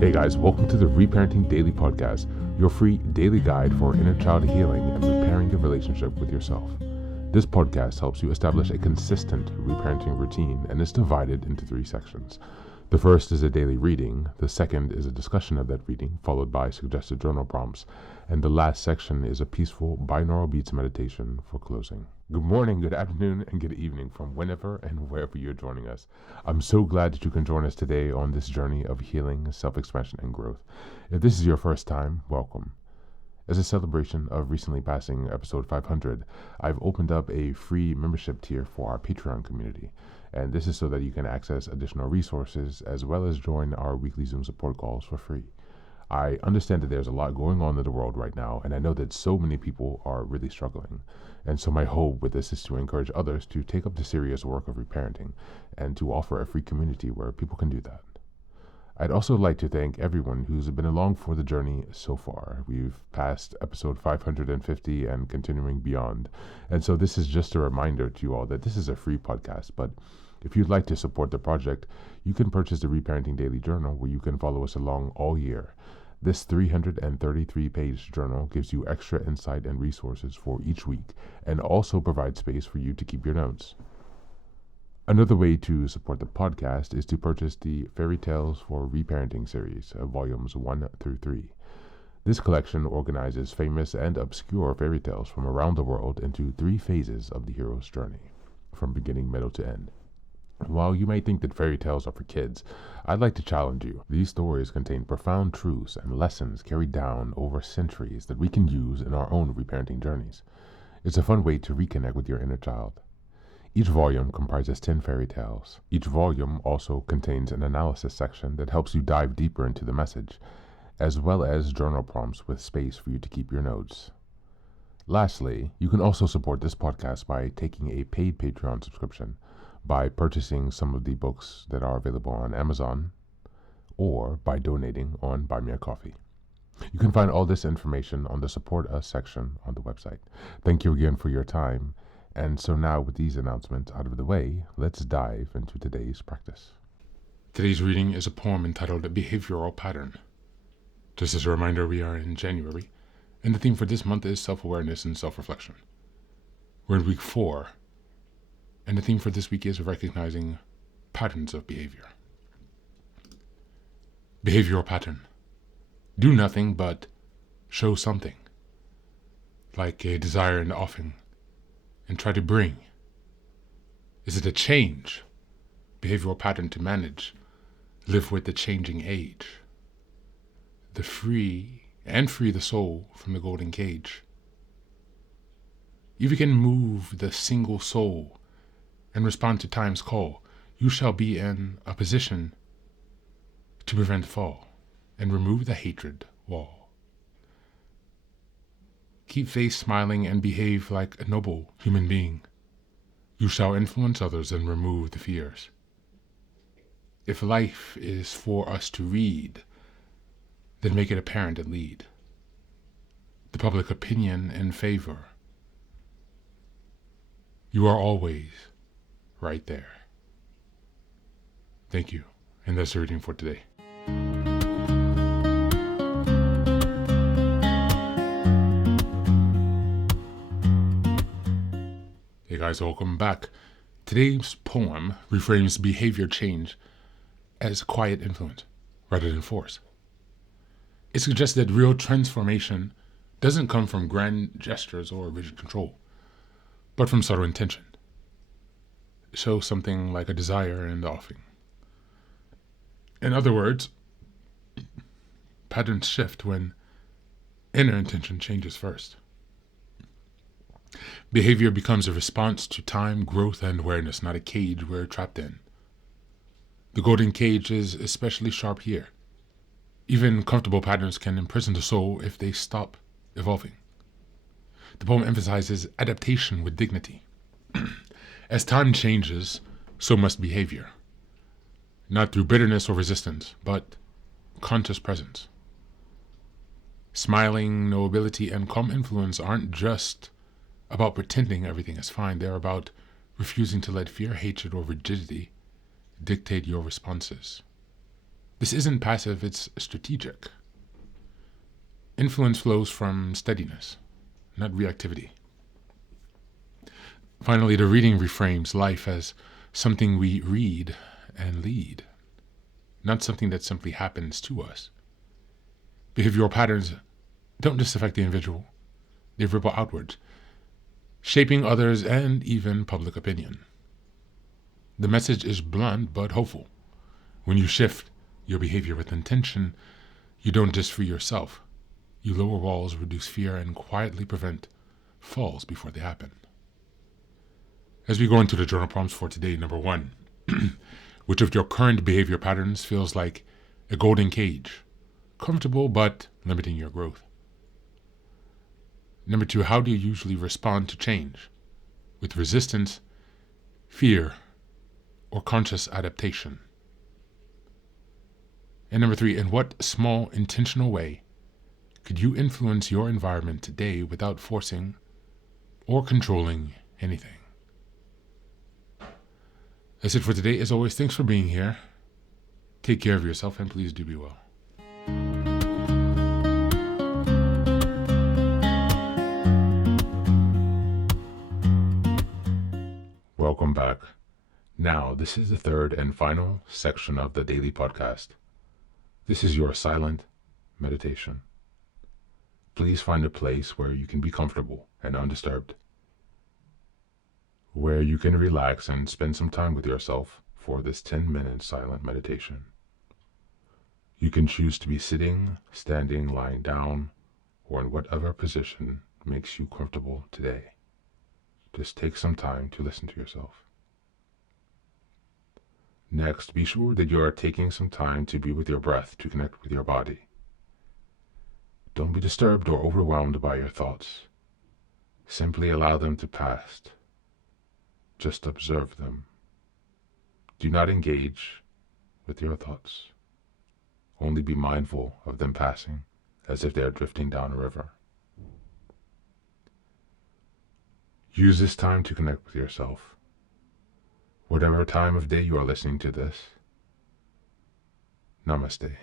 Hey guys, welcome to the Reparenting Daily podcast, your free daily guide for inner child healing and repairing the relationship with yourself. This podcast helps you establish a consistent reparenting routine and is divided into 3 sections. The first is a daily reading, the second is a discussion of that reading, followed by suggested journal prompts, and the last section is a peaceful binaural beats meditation for closing. Good morning, good afternoon, and good evening from whenever and wherever you're joining us. I'm so glad that you can join us today on this journey of healing, self-expression, and growth. If this is your first time, welcome. As a celebration of recently passing episode 500, I've opened up a free membership tier for our Patreon community. And this is so that you can access additional resources as well as join our weekly Zoom support calls for free. I understand that there's a lot going on in the world right now, and I know that so many people are really struggling. And so my hope with this is to encourage others to take up the serious work of reparenting and to offer a free community where people can do that. I'd also like to thank everyone who's been along for the journey so far. We've passed episode 550 and continuing beyond. And so this is just a reminder to you all that this is a free podcast, but if you'd like to support the project, you can purchase the Reparenting Daily Journal where you can follow us along all year. This 333-page journal gives you extra insight and resources for each week and also provides space for you to keep your notes. Another way to support the podcast is to purchase the Fairy Tales for Reparenting series, volumes 1 through 3. This collection organizes famous and obscure fairy tales from around the world into 3 phases of the hero's journey, from beginning, middle, to end. While you may think that fairy tales are for kids, I'd like to challenge you. These stories contain profound truths and lessons carried down over centuries that we can use in our own reparenting journeys. It's a fun way to reconnect with your inner child. Each volume comprises 10 fairy tales. Each volume also contains an analysis section that helps you dive deeper into the message, as well as journal prompts with space for you to keep your notes. Lastly, you can also support this podcast by taking a paid Patreon subscription, by purchasing some of the books that are available on Amazon, or by donating on Buy Me a Coffee. You can find all this information on the Support Us section on the website. Thank you again for your time. And so now with these announcements out of the way, let's dive into today's practice. Today's reading is a poem entitled Behavioural Pattern. Just as a reminder, we are in January, and the theme for this month is self-awareness and self-reflection. We're in week 4, and the theme for this week is recognizing patterns of behavior. Behavioral pattern. Do nothing but show something, like a desire in the offing, and try to bring. Is it a change? Behavioral pattern to manage, live with the changing age. Free the soul from the golden cage. If you can move the single soul and respond to time's call, you shall be in a position to prevent fall and remove the hatred wall. Keep face smiling and behave like a noble human being. You shall influence others and remove the fears. If life is for us to read, then make it apparent and lead. The public opinion in favor. You are always right there. Thank you. And that's the reading for today. Hey guys, welcome back. Today's poem reframes behavior change as quiet influence rather than force. It suggests that real transformation doesn't come from grand gestures or rigid control, but from subtle intention. Show something like a desire in the offing. In other words, patterns shift when inner intention changes first. Behavior becomes a response to time, growth, and awareness, not a cage we're trapped in. The golden cage is especially sharp here. Even comfortable patterns can imprison the soul if they stop evolving. The poem emphasizes adaptation with dignity. As time changes, so must behavior. Not through bitterness or resistance, but conscious presence. Smiling, nobility, and calm influence aren't just about pretending everything is fine. They're about refusing to let fear, hatred, or rigidity dictate your responses. This isn't passive, it's strategic. Influence flows from steadiness, not reactivity. Finally, the reading reframes life as something we read and lead, not something that simply happens to us. Behavioral patterns don't just affect the individual, they ripple outwards, shaping others and even public opinion. The message is blunt but hopeful. When you shift your behavior with intention, you don't just free yourself. You lower walls, reduce fear, and quietly prevent falls before they happen. As we go into the journal prompts for today, number 1, which of your current behavior patterns feels like a golden cage, comfortable but limiting your growth? Number 2, how do you usually respond to change? With resistance, fear, or conscious adaptation? And number 3, in what small, intentional way could you influence your environment today without forcing or controlling anything? That's it for today. As always, thanks for being here. Take care of yourself and please do be well. Welcome back. Now, this is the third and final section of the daily podcast. This is your silent meditation. Please find a place where you can be comfortable and undisturbed, where you can relax and spend some time with yourself for this 10-minute silent meditation. You can choose to be sitting, standing, lying down, or in whatever position makes you comfortable today. Just take some time to listen to yourself. Next, be sure that you are taking some time to be with your breath to connect with your body. Don't be disturbed or overwhelmed by your thoughts. Simply allow them to pass. Just observe them. Do not engage with your thoughts. Only be mindful of them passing as if they are drifting down a river. Use this time to connect with yourself. Whatever time of day you are listening to this, Namaste.